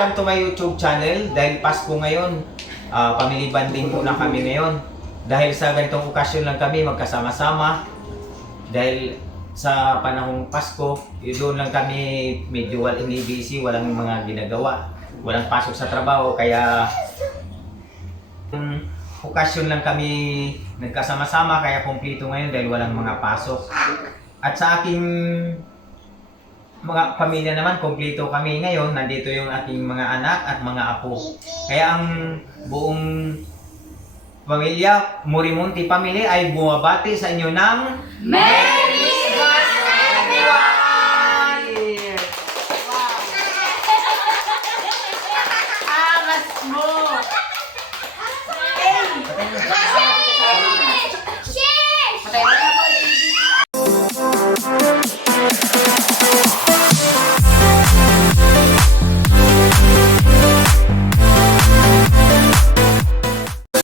welcome to my YouTube channel. Dahil Pasko ngayon, family bonding muna kami ngayon. Dahil sa ganitong okasyon lang kami magkasama-sama. Dahil sa panahong Pasko, doon lang kami medyo busy, walang mga ginagawa. Walang pasok sa trabaho, kaya okasyon lang kami nagkasama-sama, kaya kumpleto ngayon dahil walang mga pasok. At sa aking mga pamilya naman, kumpleto kami ngayon. Nandito yung aking mga anak at mga apo. Kaya ang buong pamilya, Morimonte family ay bumabati sa inyo ng